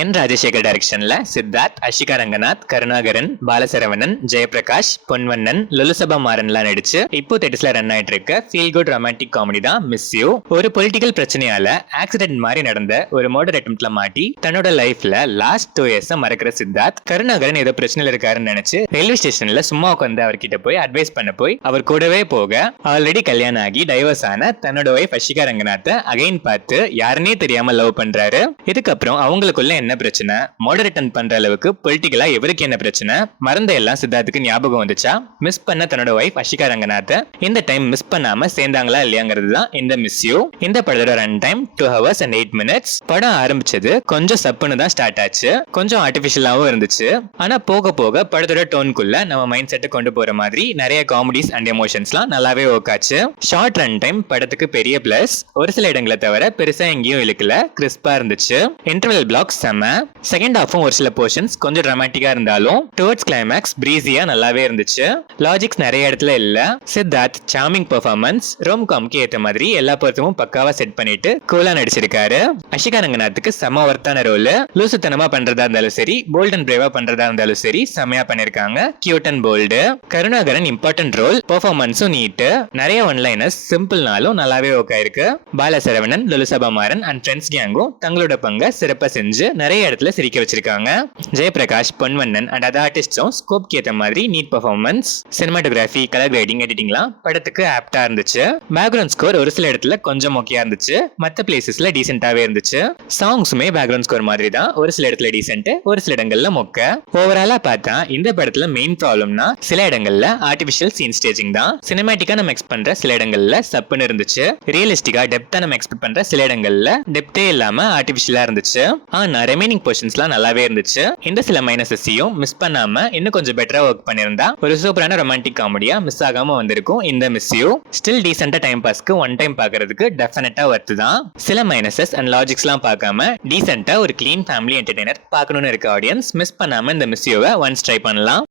என் ராஜசேகர் டைரக்ஷன்ல சித்தார்த், அஷிகா ரங்கநாத், கருணாகரன், பாலசரவணன், ஜெயபிரகாஷ், பொன்வண்ணன், லுலுசபா மாறன்லாம் நடிச்சு இப்போ தேட்டர்ஸ்ல ரன் ஆயிட்டு இருக்க ஃபீல் குட் ரொமான்டிக் காமெடி தான் மிஸ் யூ. ஒரு பொலிட்டிக்கல் பிரச்சனையால ஆக்சிடென்ட் மாதிரி நடந்த ஒரு மர்டர் அட்டெம்ப்ட்ல மாட்டி தன்னோட லைஃப்ல லாஸ்ட் 2 இயர்ஸ் மறக்கிற சித்தார்த், கருணாகரன் ஏதோ பிரச்சனையில இருக்காருன்னு நினைச்சு ரயில்வே ஸ்டேஷன்ல சும்மா உட்காந்து அவர்கிட்ட போய் அட்வைஸ் பண்ண போய் அவர் கூடவே போக ஆல்ரெடி கல்யாணம் ஆகி டைவர்ஸ் ஆன தன்னோட ஒய்ஃப் அஷிகா ரங்கநாத்தை அகைன் பார்த்து யாருன்னே தெரியாம லவ் பண்றாரு. இதுக்கப்புறம் அவங்களுக்குள்ள என்ன பிரச்சனை, மர்டர் அட்டெம்ப்ட் பண்ற அளவுக்கு பொலிட்டிக்கலா இவருக்கு என்ன பிரச்சனை, மறந்த எல்லாம் சித்தார்த்துக்கு ஞாபகம் வந்துச்சா, மிஸ் பண்ண தன்னோட ஒய்ஃப் அஷிகா ரங்கநாத்தை இந்த டைம் மிஸ் பண்ணாம சேர்ந்தாங்களா இல்லையாங்கிறது தான் இந்த மிஸ் யூ. இந்த படத்தோட run time 2 hours and 8 minutes. படம் ஆரம்பிச்சது கொஞ்சம் சப்புன்னு தான் ஸ்டார்ட் ஆச்சு, கொஞ்சம் ஆர்டிபிஷியலாவும் இருந்துச்சு. ஆனா போக போக படத்தோட டோனுக்குள்ள நம்ம மைண்ட் செட்டை கொண்டு போற மாதிரி நிறைய காமெடிஸ் அண்ட் எமோஷன்ஸ்லாம் நல்லாவே ஒர்க் ஆச்சு. ஷார்ட் ரன் டைம் படத்துக்கு பெரிய பிளஸ். ஒரு சில இடங்களை தவிர பெருசா எங்கேயும் இழுக்கல, கிறிஸ்பா இருந்துச்சு. இன்டர்வல் பிளாக் செம. செகண்ட் ஹாஃபும் ஒரு சில போர்ஷன்ஸ் கொஞ்சம் டிராமாட்டிக்கா இருந்தாலும் டுவர்ட்ஸ் கிளைமேக்ஸ் பிரீசியா நல்லாவே இருந்துச்சு. லாஜிக்ஸ் நிறைய இடத்துல இல்ல. சித்தார்த் சார்மிங் பெர்ஃபார்மன்ஸ், ரோம் காம்க்கு ஏத்த மாதிரி எல்லா பர்சமும் பக்காவா செட் பண்ணிட்டு கூலா நடிச்சிருக்காரு. அஷிகா ரங்கநாத்துக்கு செம ஒர்த்தான ரோல். லூசுத்தனமா பண்றதா இருந்தாலும் சரி, போல்ட் அண்ட் பிரேவா பண்றதா இருந்தாலும் சரி செமையா பண்ணிருக்காங்க. Cute and bold. Karunakaran important role, பெர்ஃபார்மன்ஸும் நீட். நிறைய ஒன்லைனர்ஸ் சிம்பிள்னாலும் நல்லாவே ஒர்க் ஆயிருக்கு. பாலசரவணன், லுலுசபா மாறன் அண்ட் ஃப்ரெண்ட்ஸ் கேங்கும் தங்களோட பங்கை சிறப்பா செஞ்சு நிறைய இடத்துல சிரிக்க வச்சிருக்காங்க. ஜெயபிரகாஷ், பொன்வண்ணன் அண்ட் அதர் ஆர்டிஸ்டும் ஸ்கோப்க்கு ஏத்த மாதிரி neat performance. Cinematography, colour grading, எடிட்டிங்லாம் படத்துக்கு ஆப்டா இருந்துச்சு. பேக்ரவுண்ட் ஸ்கோர் ஒரு சில இடத்துல கொஞ்சம் மொக்கையா இருந்துச்சு, மற்ற பிளேசஸ்ல டீசென்டாவே இருந்துச்சு. சாங்ஸுமே பேக்ரவுண்ட் ஸ்கோர் மாதிரி தான், ஒரு சில இடத்துல டீசென்ட், ஒரு சில இடங்கள்ல மொக்க. ஓவராலா பார்த்தா இந்த படத்துல மெயின் ப்ராப்ளம்னா சில இடங்கள்ல ஆர்டிபிஷியல் சீன் ஸ்டேஜிங் தான். சினிமாட்டிக்கா நம்ம எக்ஸ்பெக்ட் பண்ற சில இடங்கள்ல சப்புன்னு இருந்துச்சு. ரியலிஸ்டிக்கா டெப்தா நம்ம எக்ஸ்பெக்ட் பண்ற சில இடங்கள்ல டெப்தே இல்லாம ஆர்டிபிஷியலா இருந்துச்சு. ஆனா ரிமைனிங் போர்ஷன்ஸ்லாம் நல்லாவே இருந்துச்சு. இந்த சில மைனஸையும் மிஸ் பண்ணாம இன்னும் கொஞ்சம் பெட்டரா ஒர்க் பண்ணிருந்தா ஒரு சூப்பரான ரொமான்டிக் காமெடியா மிஸ் ஆகாம வந்திருக்கும் இந்த மிஸ் யூ. ஸ்டில் டீசென்ட்டா டைம் பாஸ்க்கு ஒன் டைம் பாக்குறதுக்கு டெஃபினட்டா ஒர்த் தான். சில மைனஸஸ் அண்ட் லாஜிக்ஸ்லாம் பார்க்காம டீசென்ட்டா ஒரு கிளீன் ஃபேமிலி என்டர்டெய்னர் பார்க்கணும்னு இருக்க ஆடியன்ஸ் மிஸ் பண்ணாம இந்த மிஸ் யூவை ஒன்ஸ் ட்ரை பண்ணலாம்.